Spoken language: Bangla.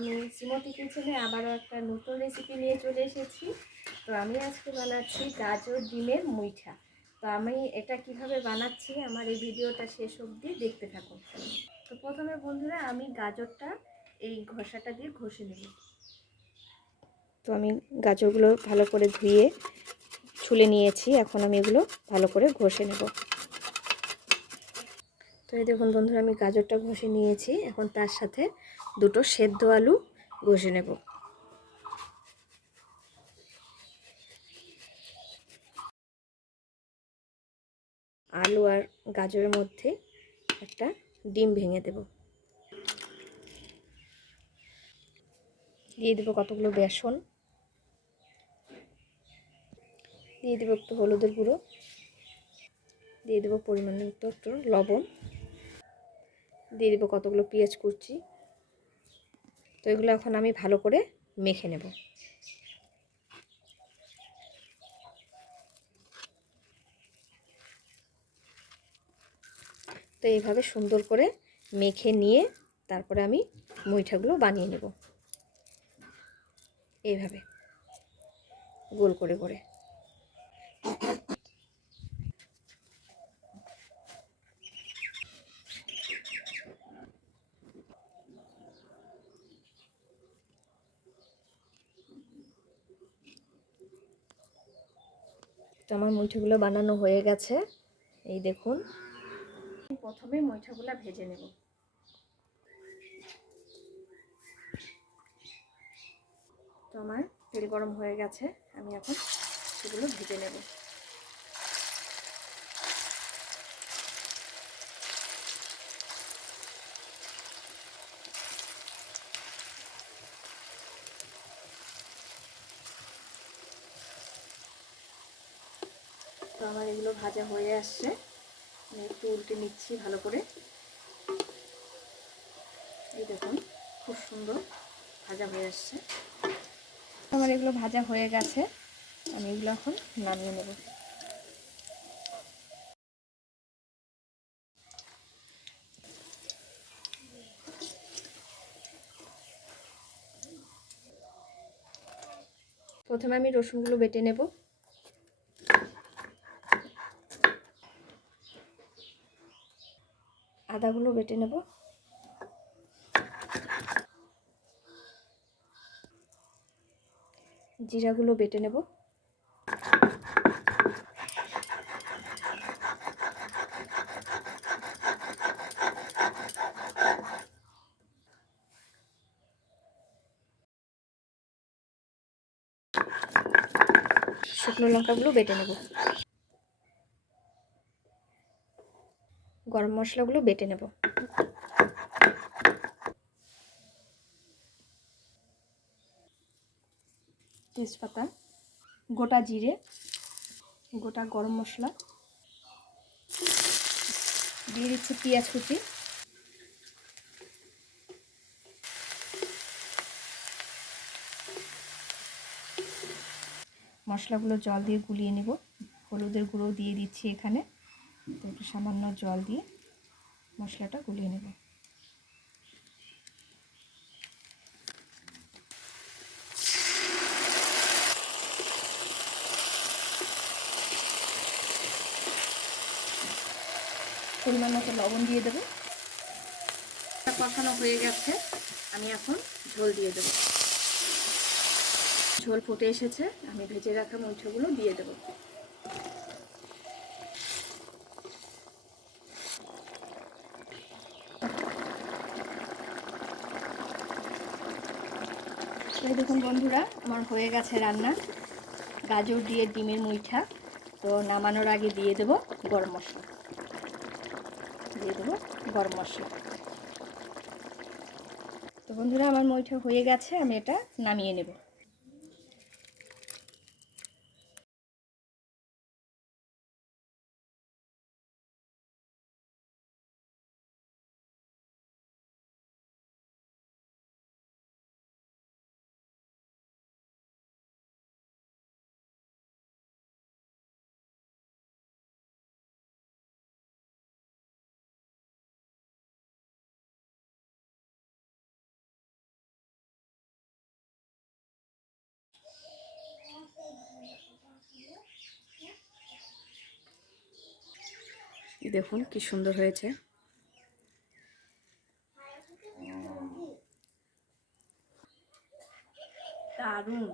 আমি শ্রীমতী কিচেনে আবারও একটা নতুন রেসিপি নিয়ে চলে এসেছি। তো আমি আজকে বানাচ্ছি গাজর ডিমের মুইঠা। তো আমি এটা কিভাবে বানাচ্ছি আমার এই ভিডিওটা শেষ অবধি দেখতে থাকুন। তো প্রথমে বন্ধুরা আমি গাজরটা এই ঘষাটা দিয়ে ঘষে নেব। তো আমি গাজরগুলো ভালো করে ধুয়ে ছুলে নিয়েছি, এখন আমি এগুলো ভালো করে ঘষে নেব। তো এই দেখুন বন্ধুরা, আমি গাজরটা ঘষে নিয়েছি, এখন তার সাথে দুটো সেদ্ধ আলু ঘষে নেব। আলু আর গাজরের মধ্যে একটা ডিম ভেঙে দেব, দিয়ে দেবো কতগুলো বেসন, দিয়ে দেবো একটু হলুদের গুঁড়ো, দিয়ে দেবো পরিমাণ মতো একটু লবণ, দিয়ে দেবো কতগুলো পেঁয়াজ কুচি। তো এগুলো এখন আমি ভালো করে মেখে নেব। তো এইভাবে সুন্দর করে মেখে নিয়ে তারপরে আমি মুইঠাগুলো বানিয়ে নেব, এইভাবে গোল করে করে। তো আমার মুইঠাগুলো বানানো হয়ে গেছে, এই দেখুন। প্রথমে মুইঠাগুলো ভেজে নেব। তো আমার তেল গরম হয়ে গেছে, আমি এখন সেগুলো ভেজে নেব। তো আমার এগুলো ভাজা হয়ে আসছে, আমি একটু উল্টে নিচ্ছি ভালো করে। এই দেখুন খুব সুন্দর ভাজা হয়ে আসছে। আমার এগুলো ভাজা হয়ে গেছে, আমি এগুলো এখন নামিয়ে নেব। প্রথমে আমি রসুনগুলো বেটে নেব। আদাগুলো বেটে নেব। জিরাগুলো বেটে নেব। শুকনো লঙ্কাগুলো বেটে নেব। গরম মশলাগুলো বেটে নেব। তেজপাতা, গোটা জিরে, গোটা গরম মশলা, দিয়ে দিচ্ছি পেঁয়াজ কুচি, মশলাগুলো জল দিয়ে গুলিয়ে নেব। হলুদের গুঁড়ো দিয়ে দিচ্ছি এখানে, তো একটু সামান্য জল দিয়ে মশলাটা গুলিয়ে নেব। পরিমাণ মতো লবণ দিয়ে দেবো। কষানো হয়ে গেছে, আমি এখন ঝোল দিয়ে দেবো। ঝোল ফুটে এসেছে, আমি ভেজে রাখা মুইঠাগুলো দিয়ে দেবো। এই দেখুন বন্ধুরা, আমার হয়ে গেছে রান্না গাজর দিয়ে ডিমের মুইঠা। তো নামানোর আগে দিয়ে দেবো গরম মশলা, দিয়ে দেবো গরম মশলা। তো বন্ধুরা, আমার মুইঠা হয়ে গেছে, আমি এটা নামিয়ে নেব। দেখুন কি সুন্দর হয়েছে। দারুণ।